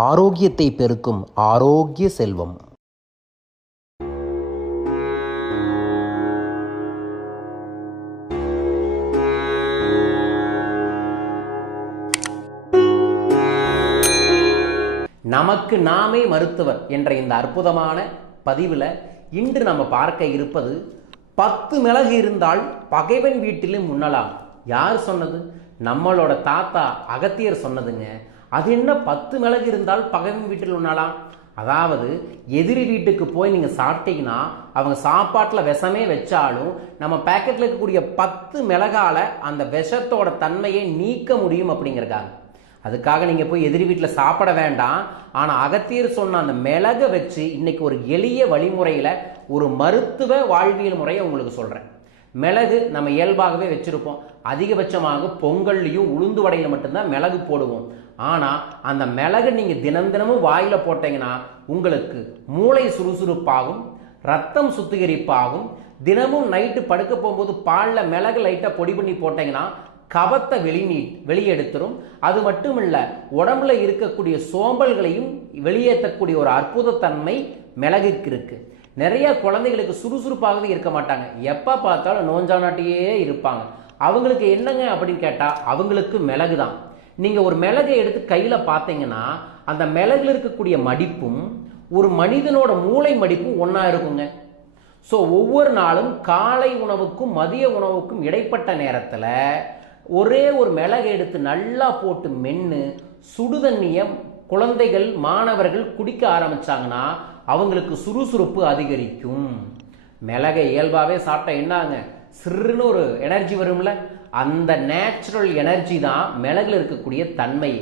ஆரோக்கியத்தை பெருக்கும் ஆரோக்கிய செல்வம். நமக்கு நாமே மருத்துவர் என்ற இந்த அற்புதமான பதிவில் இன்று நம்ம பார்க்க இருப்பது 10 மிளகு இருந்தால் பகைவன் வீட்டிலும் உண்ணலாம். யார் சொன்னது? நம்மளோட தாத்தா அகத்தியர் சொன்னதுங்க. அது என்ன 10 மிளகு இருந்தால் பகைவன் வீட்டில் உண்ணலாம்? அதாவது எதிரி வீட்டுக்கு போய் நீங்கள் சாப்பிட்டீங்கன்னா அவங்க சாப்பாட்டில் விஷமே வச்சாலும் நம்ம பேக்கெட்டில் இருக்கக்கூடிய 10 மிளகால அந்த விஷத்தோட தன்மையை நீக்க முடியும் அப்படிங்கிறக்காங்க. அதுக்காக நீங்கள் போய் எதிரி வீட்டில் சாப்பிட வேண்டாம். ஆனால் அகத்தியர் சொன்ன அந்த மிளகை வச்சு இன்னைக்கு ஒரு எளிய வழிமுறையில் ஒரு மருத்துவ வாழ்வியல் முறையை உங்களுக்கு சொல்கிறேன். மிளகு நம்ம இயல்பாகவே வச்சுருப்போம். அதிகபட்சமாக பொங்கல்லையும் உளுந்து வடையில் மட்டும்தான் மிளகு போடுவோம். ஆனால் அந்த மிளகு நீங்கள் தினமும் வாயில் போட்டீங்கன்னா உங்களுக்கு மூளை சுறுசுறுப்பாகும், ரத்தம் சுத்திகரிப்பாகும். தினமும் நைட்டு படுக்க போகும்போது பாலில் மிளகு லைட்டாக பொடி பண்ணி போட்டீங்கன்னா கபத்தை வெளியெடுத்துரும். அது மட்டும் இல்லை, உடம்புல இருக்கக்கூடிய சோம்பல்களையும் வெளியேற்றக்கூடிய ஒரு அற்புத தன்மை மிளகுக்கு இருக்கு. நிறைய குழந்தைகளுக்கு சுறுசுறுப்பாகவே இருக்க மாட்டாங்க, எப்போ பார்த்தாலும் நோஞ்சானாட்டியே இருப்பாங்க. அவங்களுக்கு என்னங்க அப்படின்னு கேட்டால் அவங்களுக்கு மிளகு தான். நீங்கள் ஒரு மிளகை எடுத்து கையில் பார்த்தீங்கன்னா அந்த மிளகுல இருக்கக்கூடிய மடிப்பும் ஒரு மனிதனோட மூளை மடிப்பும் ஒன்றா இருக்குங்க. ஸோ ஒவ்வொரு நாளும் காலை உணவுக்கும் மதிய உணவுக்கும் இடைப்பட்ட நேரத்தில் ஒரே ஒரு மிளகை எடுத்து நல்லா போட்டு மென்று சுடுதண்ணியை குழந்தைகள் மாணவர்கள் குடிக்க ஆரம்பிச்சாங்கன்னா அவங்களுக்கு சுறுசுறுப்பு அதிகரிக்கும். மிளகை இயல்பாகவே சாப்பிட்டா என்னாங்க, சிறுன்னு ஒரு எனர்ஜி வரும்ல, அந்த நேச்சுரல் எனர்ஜி தான் மிளகுல இருக்கக்கூடிய தன்மை.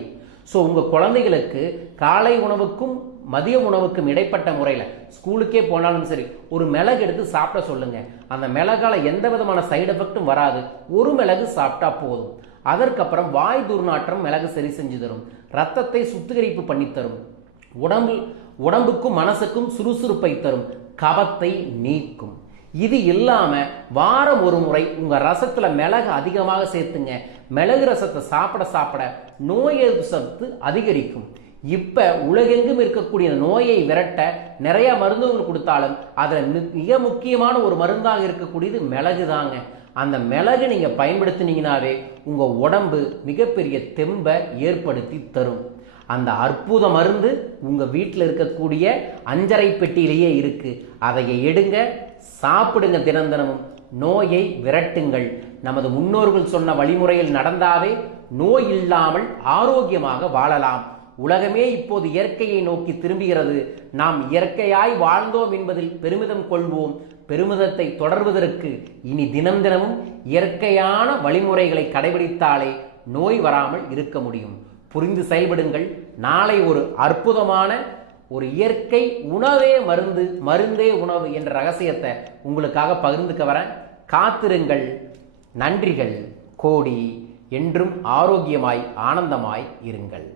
ஸோ உங்கள் குழந்தைகளுக்கு காலை உணவுக்கும் மதிய உணவுக்கும் இடைப்பட்ட முறையில் ஸ்கூலுக்கே போனாலும் சரி ஒரு மிளகு எடுத்து சாப்பிட சொல்லுங்க. அந்த மிளகால எந்த விதமான சைடு எஃபெக்டும் வராது. ஒரு மிளகு சாப்பிட்டா போதும். அதற்கப்புறம் வாய் துர்நாற்றம் மிளகு சரி செஞ்சு தரும், ரத்தத்தை சுத்திகரிப்பு பண்ணி தரும், உடம்புக்கும் மனசுக்கும் சுறுசுறுப்பை தரும், கபத்தை நீக்கும். இது இல்லாம வாரம் ஒரு முறை உங்க ரசத்துல மிளகு அதிகமாக சேர்த்துங்க. மிளகு ரசத்தை சாப்பிட சாப்பிட நோய் எதிர்ப்பு சக்தி அதிகரிக்கும். இப்ப உலகெங்கும் இருக்கக்கூடிய நோயை விரட்ட நிறைய மருந்துகள் கொடுத்தாலும் அதுல மிக முக்கியமான ஒரு மருந்தாக இருக்கக்கூடியது மிளகு தாங்க. அந்த மிளகு நீங்க பயன்படுத்தினீங்கன்னாவே உங்க உடம்பு மிகப்பெரிய தெம்பை ஏற்படுத்தி தரும். அந்த அற்புத மருந்து உங்க வீட்டில் இருக்கக்கூடிய அஞ்சரை பெட்டியிலேயே இருக்கு. அதை எடுங்க, சாப்பிடுங்க. தினமும் நோயை விரட்டுங்கள். நமது முன்னோர்கள் சொன்ன வழிமுறையில் நடந்தாவே நோய் இல்லாமல் ஆரோக்கியமாக வாழலாம். உலகமே இப்போது இயற்கையை நோக்கி திரும்புகிறது. நாம் இயற்கையாய் வாழ்ந்தோம் என்பதில் பெருமிதம் கொள்வோம். பெருமிதத்தை தொடர்வதற்கு இனி தினமும் இயற்கையான வழிமுறைகளை கடைபிடித்தாலே நோய் வராமல் இருக்க முடியும். புரிந்து செயல்படுங்கள். நாளை ஒரு அற்புதமான ஒரு இயற்கை உணவே மருந்து, மருந்தே உணவு என்ற ரகசியத்தை உங்களுக்காக பகிர்ந்துக்க வரேன். காத்திருங்கள். நன்றிகள் கோடி. என்றும் ஆரோக்கியமாய் ஆனந்தமாய் இருங்கள்.